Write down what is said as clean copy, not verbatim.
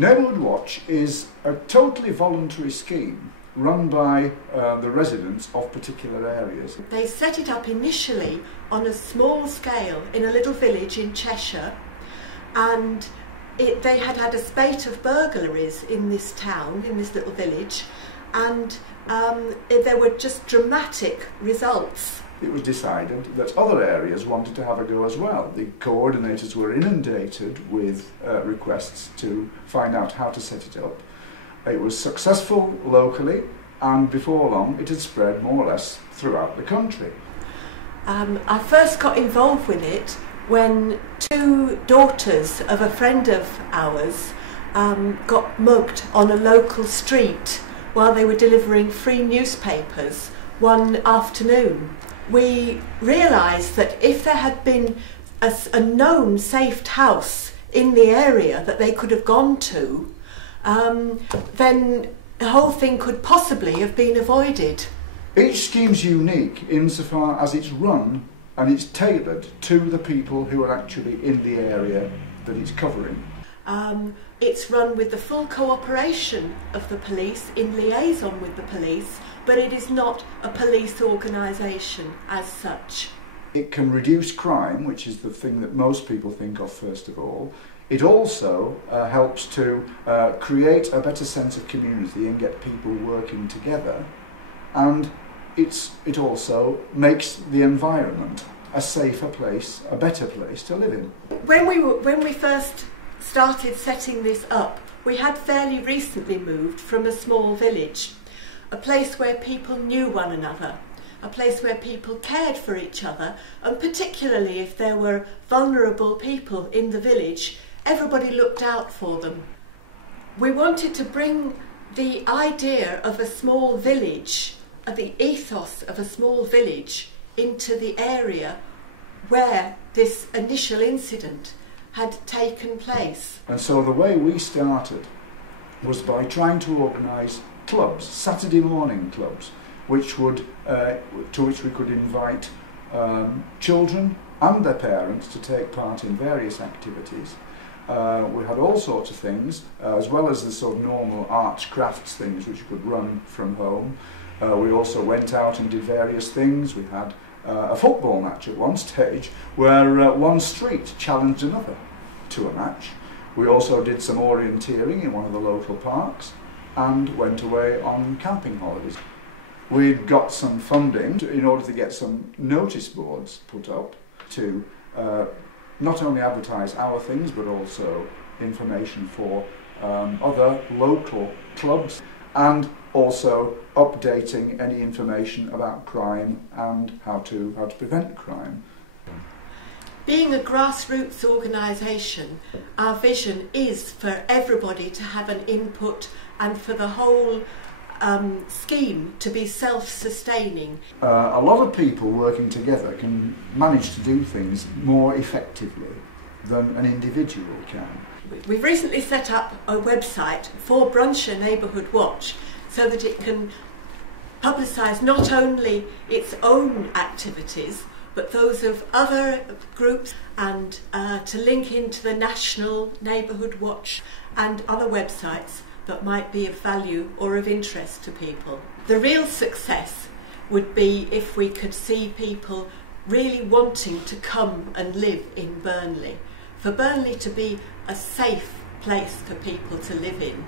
Neighbourhood Watch is a totally voluntary scheme run by the residents of particular areas. They set it up initially on a small scale in a little village in Cheshire, and they had had a spate of burglaries in this town, in this little village, and there were just dramatic results. It was decided that other areas wanted to have a go as well. The coordinators were inundated with requests to find out how to set it up. It was successful locally, and before long it had spread more or less throughout the country. I first got involved with it when two daughters of a friend of ours got mugged on a local street while they were delivering free newspapers one afternoon. We realised that if there had been a known safe house in the area that they could have gone to, then the whole thing could possibly have been avoided. Each scheme's unique insofar as it's run and it's tailored to the people who are actually in the area that it's covering. It's run with the full cooperation of the police, in liaison with the police, but it is not a police organisation as such. It can reduce crime, which is the thing that most people think of first of all. It also helps to create a better sense of community and get people working together, and it also makes the environment a safer place, a better place to live in. When we first started setting this up, we had fairly recently moved from a small village, a place where people knew one another, a place where people cared for each other, and particularly if there were vulnerable people in the village, everybody looked out for them. We wanted to bring the idea of a small village, the ethos of a small village, into the area where this initial incident had taken place. And so the way we started was by trying to organise clubs, Saturday morning clubs, which would, to which we could invite children and their parents to take part in various activities. We had all sorts of things, as well as the sort of normal arts, crafts things which you could run from home. We also went out and did various things. We had a football match at one stage where one street challenged another to a match. We also did some orienteering in one of the local parks and went away on camping holidays. We'd got some funding in order to get some notice boards put up to not only advertise our things but also information for other local clubs, and also updating any information about crime and how to prevent crime. Being a grassroots organisation, our vision is for everybody to have an input and for the whole scheme to be self-sustaining. A lot of people working together can manage to do things more effectively than an individual can. We've recently set up a website for Brunshaw Neighbourhood Watch so that it can publicise not only its own activities but those of other groups, and to link into the National Neighbourhood Watch and other websites that might be of value or of interest to people. The real success would be if we could see people really wanting to come and live in Burnley, for Burnley to be a safe place for people to live in.